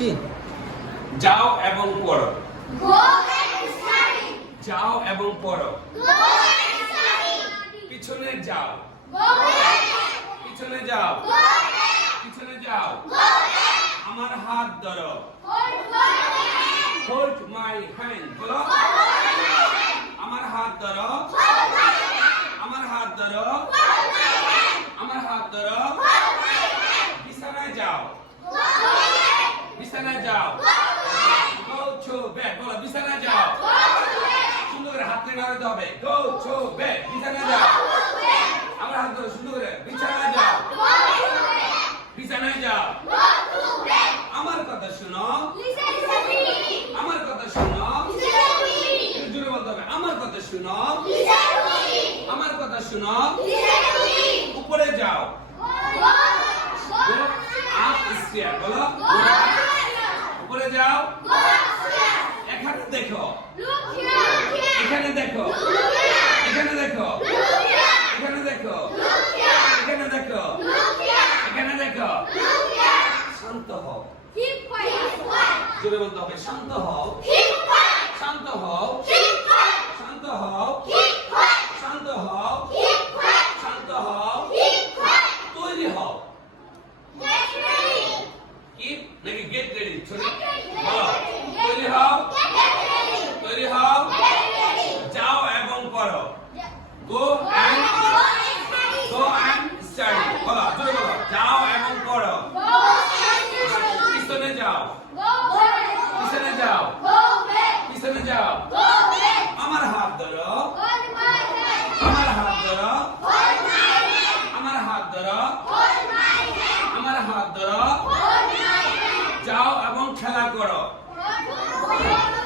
আসছি যাও এবং পড়ো। Go যাও এবং পড়ো। Go পিছনে যাও। Go পিছনে যাও। Go পিছনে যাও। Go আমার হাত ধরো. হোল্ড মাই হ্যান্ড বলো. আমার হাত ধরো Hold my hand. আমার হাত ধরো Hold my hand. আমার হাত ধরো Hold my hand. বিছানায় যাও Go বিছানায় যাও গো ছো বেড বলো, বিছানায় যাও সুন্দর করে হাতে নাড়াতে হবে গো ছো বেড বিছানায় যাও আমার হাত ধরো, সুন্দর করে বিছানায় যাও বিছানায় যাও. আমার কথা শুনো আমার কথা শুনো আমার কথা শুনো. আমার কথা শুনো. উপরে যাও Go. Go Go. Up stair বলো Go upstairs. উপরে যাও. এখানে দেখো. এখানে দেখো. এখানে দেখো. এখানে দেখো. এখানে দেখো. এখানে দেখো. শান্ত হও. জোরে বলতে হবে শান্ত হও. শান্ত হও Keep quiet. শান্ত হও Keep quiet. শান্ত হও Keep quiet. শান্ত হও Keep quiet. তৈরি হও Get ready. কি নাকি গেট রেডি ছোট Get ready. বলো তৈরি হও Get ready. তৈরি হও Get ready. যাও এবং পড়ো go Go and and study. Go and study বলো জোরে বলো যাও এবং পড়ো Go and study. পিছনে যাও Go back. পিছনে যাও Go back. পিছনে যাও Go back. আমার হাত ধরো Hold my hand. আমার হাত ধরো Hold my hand. আমার হাত ধরো Hold my hand. আমার হাত ধরো Hold my hand. যাও এবং খেলা করো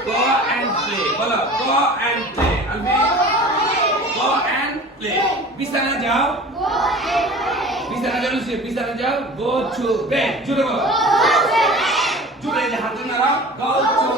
গো অ্যান্ড প্লে বলো গো অ্যান্ড প্লে আলবি গো অ্যান্ড প্লে বিছানা যাও Go and play. বিছানা যাও সে বিছানা যাও গো টু বেড জুড়ে বলো Go. জুড়ে হাতে নাড়াও গো টু